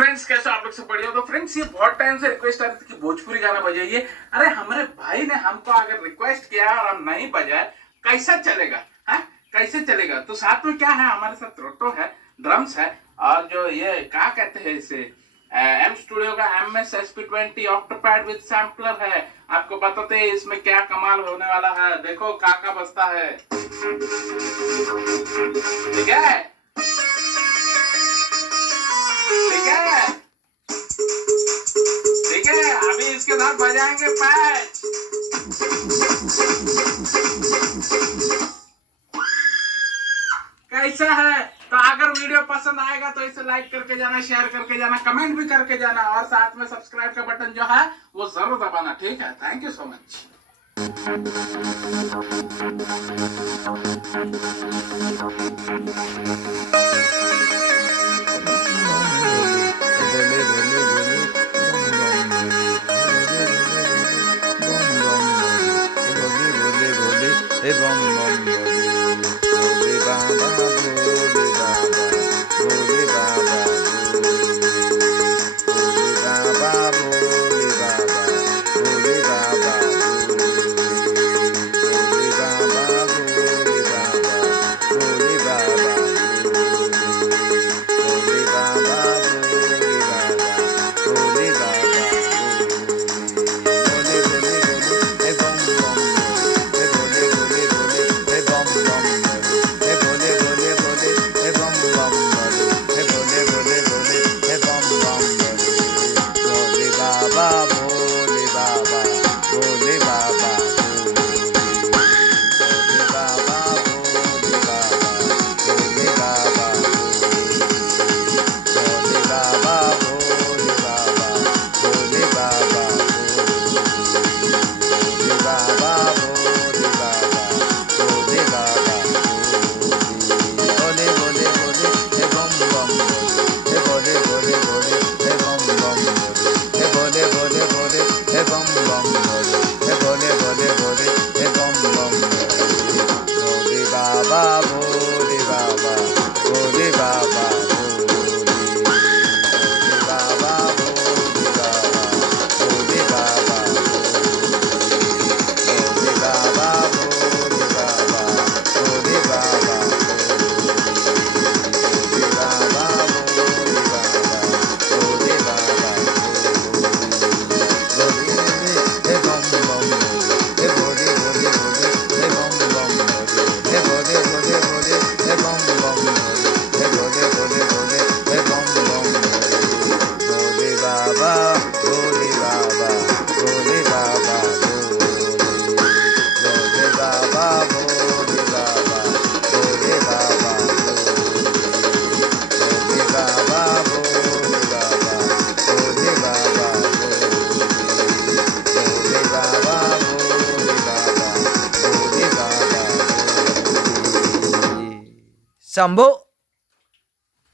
Friends कैसे आप लोग सब बढ़िया हो। तो फ्रेंड्स ये बहुत टाइम से रिक्वेस्ट आ रही थी कि भोजपुरी गाना बजाइए। अरे हमारे भाई ने हमको अगर रिक्वेस्ट किया और हम नहीं बजाए कैसा चलेगा? हाँ कैसे चलेगा? तो साथ में क्या है, हमारे साथ रोटो है, ड्रम्स है, और जो ये क्या कहते हैं इसे, एम स्टूडियो का MS SP20 Octopad with sampler है। आपको बताते हैं इसमें क्या कमाल होने वाला है। देखो काका बजता है, ठीक है ठीक है ठीक है। अभी इसके साथ बजाएंगे पैच। कैसा है? तो अगर वीडियो पसंद आएगा तो इसे लाइक करके जाना, शेयर करके जाना, कमेंट भी करके जाना, और साथ में सब्सक्राइब का बटन जो है वो जरूर दबाना, ठीक है? Thank you so much. Shambho